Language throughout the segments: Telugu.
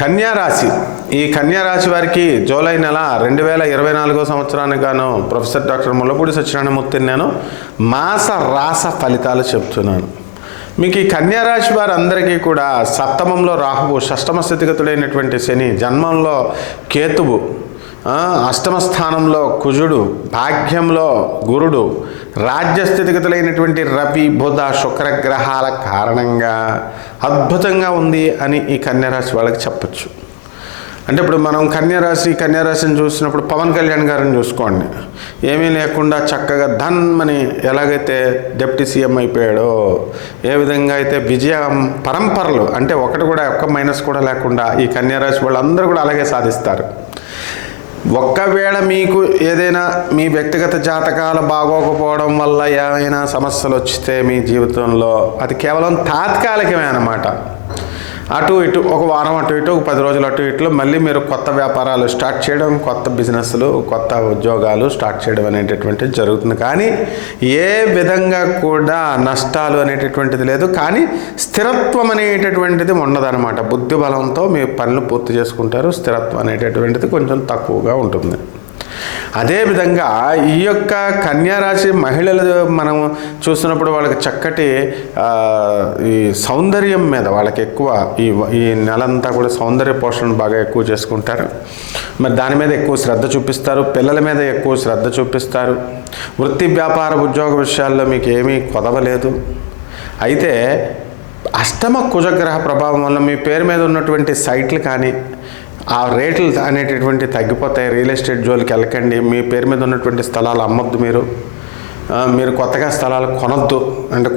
కన్యా రాశి. ఈ కన్యా రాశి వారికి జూలై నెల 2024 సంవత్సరానికి గాను ప్రొఫెసర్ డాక్టర్ ముల్లపూడి సత్యనారాయణమూర్తిని నేను మాస రాస ఫలితాలు చెప్తున్నాను. మీకు ఈ కన్యా రాశి వారందరికీ కూడా సప్తమంలో రాహువు, షష్టమ స్థితిగతుడైనటువంటి శని, జన్మంలో కేతువు, అష్టమ స్థానంలో కుజుడు, భాగ్యంలో గురుడు, రాజ్యస్థితిగతులైనటువంటి రవి, బుధ, శుక్రగ్రహాల కారణంగా అద్భుతంగా ఉంది అని ఈ కన్యారాశి వాళ్ళకి చెప్పచ్చు. అంటే ఇప్పుడు మనం కన్యారాశిని చూసినప్పుడు పవన్ కళ్యాణ్ గారిని చూసుకోండి. ఏమీ లేకుండా చక్కగా ధన్మని ఎలాగైతే డిప్యూటీ సీఎం అయిపోయాడో, ఏ విధంగా అయితే విజయ పరంపరలు అంటే ఒకటి కూడా ఒక్క మైనస్ కూడా లేకుండా ఈ కన్యారాశి వాళ్ళందరూ కూడా అలాగే సాధిస్తారు. ఒక్కవేళ మీకు ఏదైనా మీ వ్యక్తిగత జాతకాలు బాగోకపోవడం వల్ల ఏమైనా సమస్యలు వచ్చితే మీ జీవితంలో అది కేవలం తాత్కాలికమే అన్నమాట. అటు ఇటు ఒక వారం అటు ఇటు, ఒక 10 రోజులు అటు ఇటులో మళ్ళీ మీరు కొత్త వ్యాపారాలు స్టార్ట్ చేయడం, కొత్త బిజినెస్లు, కొత్త ఉద్యోగాలు స్టార్ట్ చేయడం అనేటటువంటిది జరుగుతుంది. కానీ ఏ విధంగా కూడా నష్టాలు అనేటటువంటిది లేదు. కానీ స్థిరత్వం అనేటటువంటిది ఉండదన్నమాట. బుద్ధి బలంతో మీ పనులు పూర్తి చేసుకుంటారు. స్థిరత్వం అనేటటువంటిది కొంచెం తక్కువగా ఉంటుంది. అదేవిధంగా ఈ యొక్క కన్యారాశి మహిళలు మనం చూసినప్పుడు వాళ్ళకి చక్కటి ఈ సౌందర్యం మీద వాళ్ళకి ఎక్కువ ఈ నెలంతా కూడా సౌందర్య పోషణ బాగా ఎక్కువ చేసుకుంటారు. మరి దాని మీద ఎక్కువ శ్రద్ధ చూపిస్తారు. పిల్లల మీద ఎక్కువ శ్రద్ధ చూపిస్తారు. వృత్తి, వ్యాపార, ఉద్యోగ విషయాల్లో మీకు ఏమీ కొదవలేదు. అయితే అష్టమ కుజగ్రహ ప్రభావం వల్ల మీ పేరు మీద ఉన్నటువంటి సైట్లు కానీ ఆ రేట్లు అనేటటువంటి తగ్గిపోతాయి. రియల్ ఎస్టేట్ జోలికి వెళ్ళకండి. మీ పేరు మీద ఉన్నటువంటి స్థలాలు అమ్మొద్దు. మీరు కొత్తగా స్థలాలు కొనొద్దు. అంటే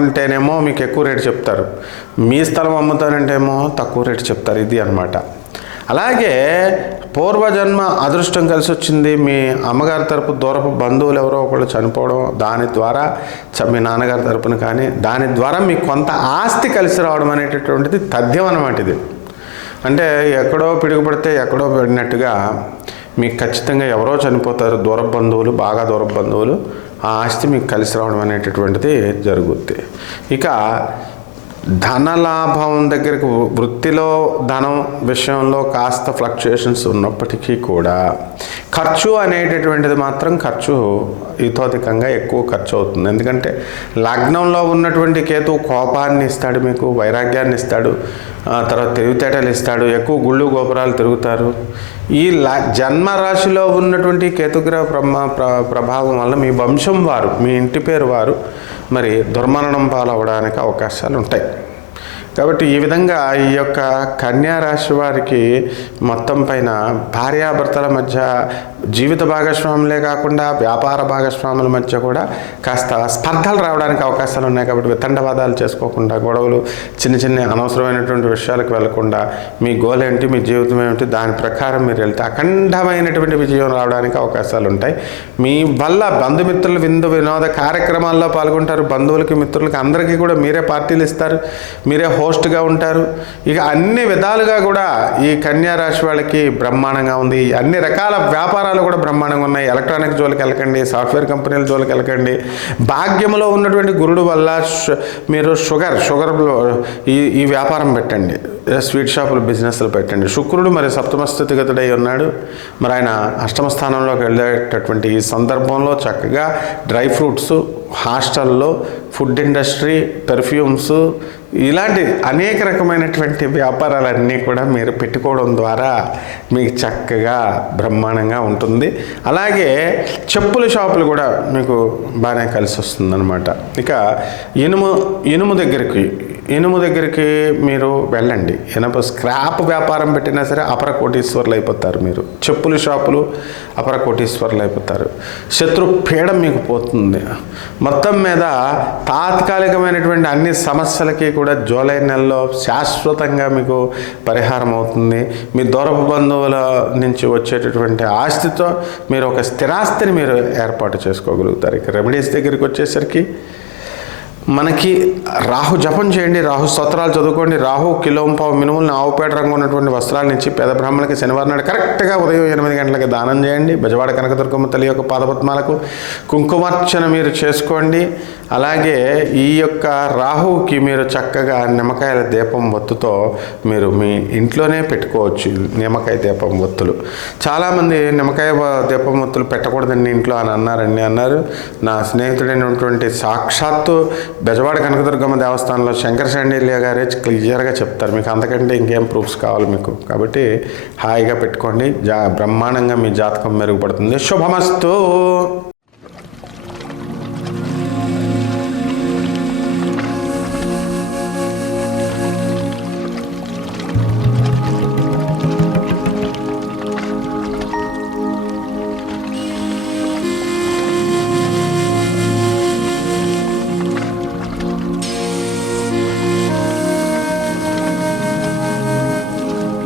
ఉంటేనేమో మీకు ఎక్కువ రేటు చెప్తారు. మీ స్థలం అమ్ముతానంటేమో తక్కువ రేటు చెప్తారు. ఇది అన్నమాట. అలాగే పూర్వజన్మ అదృష్టం కలిసి వచ్చింది. మీ అమ్మగారి తరపు దూరపు బంధువులు ఎవరో ఒకళ్ళు చనిపోవడం, దాని ద్వారా మీ నాన్నగారి తరపున కానీ దాని ద్వారా మీకు కొంత ఆస్తి కలిసి రావడం అనేటటువంటిది తథ్యం అన్నమాట. ఇది అంటే ఎక్కడో పిడుగుపడితే ఎక్కడో పడినట్టుగా మీకు ఖచ్చితంగా ఎవరో చనిపోతారు, దూరపు బంధువులు, బాగా దూరపు బంధువులు. ఆ ఆస్తి మీకు కలిసి రావడం అనేటటువంటిది జరుగుద్ది. ఇక ధనలాభం దగ్గరకు, వృత్తిలో ధనం విషయంలో కాస్త ఫ్లక్చుయేషన్స్ ఉన్నప్పటికీ కూడా ఖర్చు అనేటటువంటిది మాత్రం ఇతోధికంగా ఎక్కువ ఖర్చు అవుతుంది. ఎందుకంటే లగ్నంలో ఉన్నటువంటి కేతువు కోపాన్ని ఇస్తాడు, మీకు వైరాగ్యాన్ని ఇస్తాడు, తర్వాత తెలివితేటలు ఇస్తాడు, ఎక్కువ గుళ్ళు గోపురాలు తిరుగుతారు. ఈ జన్మరాశిలో ఉన్నటువంటి కేతుగ్రహ ప్రభావం వల్ల మీ వంశం వారు, మీ ఇంటి పేరు వారు మరి దుర్మరణం పాలవడానికి అవకాశాలు ఉంటాయి. కాబట్టి ఈ విధంగా ఈ యొక్క కన్యా రాశి వారికి మొత్తం పైన భార్యాభర్తల మధ్య జీవిత భాగస్వాములే కాకుండా వ్యాపార భాగస్వాముల మధ్య కూడా కాస్త స్పర్ధలు రావడానికి అవకాశాలు ఉన్నాయి. కాబట్టి వితండవాదాలు చేసుకోకుండా, గొడవలు, చిన్న అనవసరమైనటువంటి విషయాలకు వెళ్లకుండా మీ గోల్ ఏంటి, మీ జీవితం ఏమిటి, దాని ప్రకారం మీరు వెళ్తే అఖండమైనటువంటి విజయం రావడానికి అవకాశాలు ఉంటాయి. మీ వల్ల బంధుమిత్రులు వినోద కార్యక్రమాల్లో పాల్గొంటారు. బంధువులకి, మిత్రులకి అందరికీ కూడా మీరే పార్టీలు ఇస్తారు, మీరే హోస్ట్గా ఉంటారు. ఇక అన్ని విధాలుగా కూడా ఈ కన్యా రాశి వాళ్ళకి బ్రహ్మాండంగా ఉంది. అన్ని రకాల వ్యాపారాలు కూడా బ్రహ్మాండంగా ఉన్నాయి. ఎలక్ట్రానిక్ జోలికి వెళ్ళకండి, సాఫ్ట్వేర్ కంపెనీల జోలికి వెళ్ళకండి. భాగ్యంలో ఉన్నటువంటి గురుడు వల్ల మీరు షుగర్ ఈ వ్యాపారం పెట్టండి, స్వీట్ షాపులు, బిజినెస్లు పెట్టండి. శుక్రుడు మరి సప్తమ స్థితిగతుడై ఉన్నాడు. మరి ఆయన అష్టమ స్థానంలోకి వెళ్ళేటటువంటి ఈ సందర్భంలో చక్కగా డ్రై ఫ్రూట్స్, హాస్టల్లో, ఫుడ్ ఇండస్ట్రీ, పెర్ఫ్యూమ్స్, ఇలాంటి అనేక రకమైనటువంటి వ్యాపారాలన్నీ కూడా మీరు పెట్టుకోవడం ద్వారా మీకు చక్కగా బ్రహ్మాండంగా ఉంటుంది. అలాగే చెప్పుల షాపులు కూడా మీకు బాగానే కలిసి వస్తుందన్నమాట. ఇక ఇనుము దగ్గరికి మీరు వెళ్ళండి. ఇనుప స్క్రాప్ వ్యాపారం పెట్టినా సరే అపర కోటీశ్వర్లు అయిపోతారు. మీరు చెప్పుల షాపులు అపర కోటీశ్వర్లు అయిపోతారు. శత్రు పీడం మీకు పోతుంది. మొత్తం మీద తాత్కాలికమైనటువంటి అన్ని సమస్యలకి కూడా జూలై నెలలో శాశ్వతంగా మీకు పరిహారం అవుతుంది. మీ దూరపు బంధువుల నుంచి వచ్చేటటువంటి ఆస్తితో మీరు ఒక స్థిరాస్తిని మీరు ఏర్పాటు చేసుకోగలుగుతారు. ఇక రెమెడీస్ దగ్గరికి వచ్చేసరికి మనకి రాహు జపం చేయండి, రాహు స్తోత్రాలు చదువుకోండి. రాహు కిలోంపావు మినుములను ఆవుపేట రంగు ఉన్నటువంటి వస్త్రాల నుంచి పేద బ్రాహ్మణులకి శనివారం నాడు కరెక్ట్గా ఉదయం 8 గంటలకి దానం చేయండి. బెజవాడ కనకదుర్గమ్మ తల్లి యొక్క పాదపద్మాలకు కుంకుమార్చన మీరు చేసుకోండి. అలాగే ఈ యొక్క రాహువుకి మీరు చక్కగా నిమ్మకాయల దీపం ఒత్తుతో మీరు మీ ఇంట్లోనే పెట్టుకోవచ్చు. నిమ్మకాయ దీపం ఒత్తులు చాలామంది నిమ్మకాయ దీపం ఒత్తులు పెట్టకూడదండి ఇంట్లో అని అన్నారు. నా స్నేహితుడైనటువంటి సాక్షాత్తు బెజవాడ కనకదుర్గమ్మ దేవస్థానంలో శంకర శాండిల్య గారే క్లియర్గా చెప్తారు. మీకు అంతకంటే ఇంకేం ప్రూఫ్స్ కావాలి మీకు. కాబట్టి హాయిగా పెట్టుకోండి. బ్రహ్మాండంగా మీ జాతకం మెరుగుపడుతుంది. శుభమస్తు.